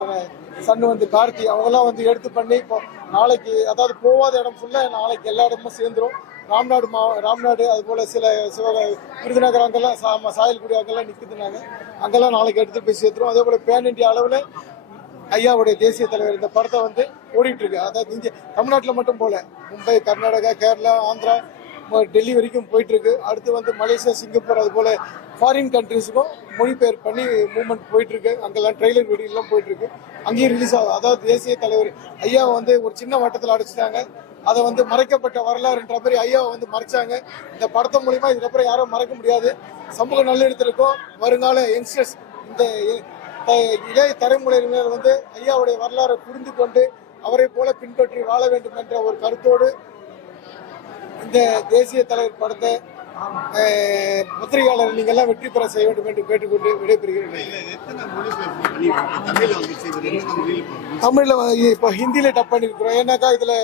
Sun வந்து கார்த்தி அவங்கெல்லாம் வந்து எடுத்து பண்ணி இப்போ நாளைக்கு அதாவது போகாத இடம் ஃபுல்லாக நாளைக்கு எல்லா இடமும் சேர்ந்துடும். ராம்நாடு அது போல சில விருதுநகர் அங்கெல்லாம் சாயல்குடி அங்கெல்லாம் நிற்குதுனாங்க. அங்கெல்லாம் நாளைக்கு எடுத்துட்டு போய் சேர்த்துரும். அதே போல பேன் இண்டியா அளவில் ஐயாவுடைய தேசிய தலைவர் இந்த படத்தை வந்து ஓடிட்டு இருக்கு. அதாவது இங்கே தமிழ்நாட்டில் மட்டும் போல மும்பை, கர்நாடகா, கேரளா, ஆந்திரா, டெல்லி வரைக்கும் போயிட்டு இருக்கு. அடுத்து வந்து மலேசியா, சிங்கப்பூர் அது போல ஃபாரின் கண்ட்ரிஸுக்கும் மொழிபெயர் பண்ணி மூவ்மெண்ட் போயிட்டு இருக்கு. அங்கெல்லாம் ட்ரெய்லர் வீடியோலாம் போயிட்டு இருக்கு. அங்கேயும் ரிலீஸ் ஆகும். அதாவது தேசிய தலைவர் ஐயாவை வந்து ஒரு சின்ன வட்டத்தில் அடைச்சிட்டாங்க. அதை வந்து மறைக்கப்பட்ட வரலாறுன்ற மாதிரி ஐயாவை வந்து மறைச்சாங்க. இந்த படத்தை மூலியமா இதுக்கப்புறம் யாரும் மறைக்க முடியாது. சமூக நல்லிடத்திற்கும் வருங்கால யங்ஸ்டர்ஸ் இந்த இளைய தலைமுறையினர் வந்து ஐயாவுடைய வரலாறை புரிந்து கொண்டு அவரை போல பின்பற்றி வாழ வேண்டும் என்ற ஒரு கருத்தோடு இந்த தேசிய தலைவர் படத்தை பத்திரிகையாளர் நீங்க எல்லாம் வெற்றி பெற செய்ய வேண்டும் என்று கேட்டுக்கொண்டு விடைபெறுகிறேன். தமிழ்ல இப்ப ஹிந்தியில டப் பண்ணிருக்கிறோம். ஏன்னாக்கா இதுல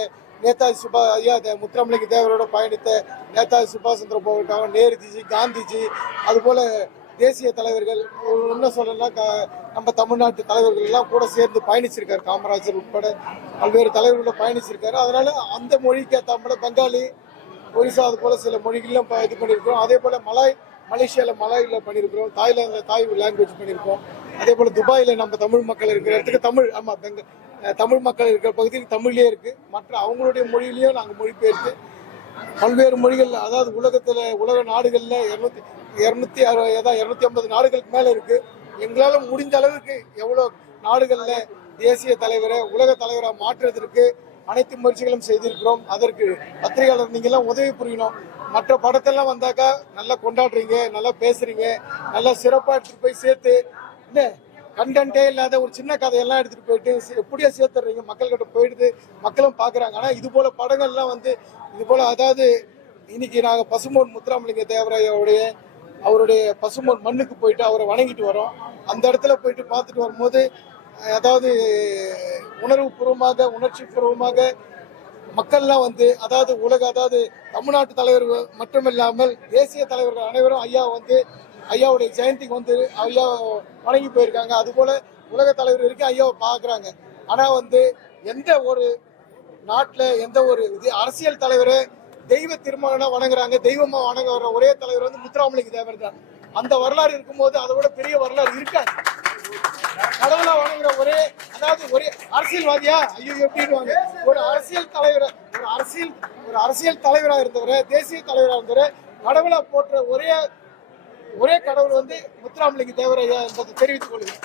நேதாஜி ஐயா முத்துராமலிங்க தேவரோட பயணித்த நேதாஜி சுபாஷ் சந்திர போஸ், நேருஜி, காந்திஜி, அது போல தேசிய தலைவர்கள் இன்னும் சொல்லணும்னா நம்ம தமிழ்நாட்டு தலைவர்கள் எல்லாம் கூட சேர்ந்து பயணிச்சிருக்காரு. காமராஜர் உட்பட பல்வேறு தலைவர்களோட பயணிச்சிருக்காரு. அதனால அந்த மொழிக்கு தமிழ பெங்காலி, ஒரிசா அது போல சில மொழிகள்லாம் இது பண்ணியிருக்கிறோம். அதே போல மலேசியாவில் மலாயில பண்ணியிருக்கிறோம். தாய்லாந்தில் தாய் லாங்குவேஜ் பண்ணியிருக்கோம். அதே போல துபாயில் நம்ம தமிழ் மக்கள் இருக்கிற இடத்துக்கு தமிழ் மக்கள் இருக்கிற பகுதியில் தமிழ்லேயே இருக்கு. மற்ற அவங்களுடைய மொழியிலையும் நாங்கள் மொழிபெயர்த்து பல்வேறு மொழிகள், அதாவது உலக நாடுகள்ல 250 நாடுகளுக்கு மேல இருக்கு. எங்களால முடிஞ்ச அளவுக்கு எவ்வளவு நாடுகள்ல தேசிய தலைவரை உலக தலைவராக மாற்றுவதற்கு அனைத்து முயற்சிகளும் செய்திருக்கிறோம். அதற்கு பத்திரிகையாளர் நீங்க எல்லாம் உதவி புரியணும். மற்ற படத்தெல்லாம் வந்தாக்கா நல்லா கொண்டாடுறீங்க, நல்லா பேசுறீங்க, நல்லா சிறப்பா எடுத்துட்டு போய் சேர்த்து கண்டென்ட்டே இல்லாத ஒரு சின்ன கதையெல்லாம் எடுத்துட்டு போயிட்டு எப்படியா சேர்த்துறீங்க, மக்கள்கிட்ட போயிடுது, மக்களும் பாக்குறாங்க. ஆனா இது போல படங்கள்லாம் வந்து இது போல, அதாவது இன்னைக்கு நாங்க பசும்பொன் முத்துராமலிங்க தேவராயாவுடைய அவருடைய பசும்பொன் மண்ணுக்கு போயிட்டு அவரை வணங்கிட்டு வரோம். அந்த இடத்துல போயிட்டு பார்த்துட்டு வரும்போது அதாவது உணர்ச்சி பூர்வமாக மக்கள்லாம் வந்து அதாவது தமிழ்நாட்டு தலைவர் மட்டுமில்லாமல் தேசிய தலைவர்கள் அனைவரும் ஐயாவுடைய ஜெயந்திக்கு வந்து ஐயா வணங்கி போயிருக்காங்க. அது போல உலக தலைவர் வரைக்கும் ஐயாவை பாக்குறாங்க. ஆனா வந்து எந்த ஒரு நாட்டுல எந்த ஒரு அரசியல் தலைவரை தெய்வ திருமகனா வணங்குறாங்க, தெய்வமா வணங்குற ஒரே தலைவர் வந்து முத்துராமலிங்க தேவர் தான். அந்த வரலாறு இருக்கும்போது அதை விட பெரிய வரலாறு இருக்காது. கடவுளா வணங்குற ஒரே அரசியல்வாதியா ஐயோ எப்படிடுவாங்க. ஒரு அரசியல் தலைவராக இருந்தவரை, தேசிய தலைவராக இருந்தவரை கடவுளா போற்ற ஒரே கடவுள் வந்து முத்துராமலிங்க தேவரையா என்பதை தெரிவித்துக் கொள்கிறேன்.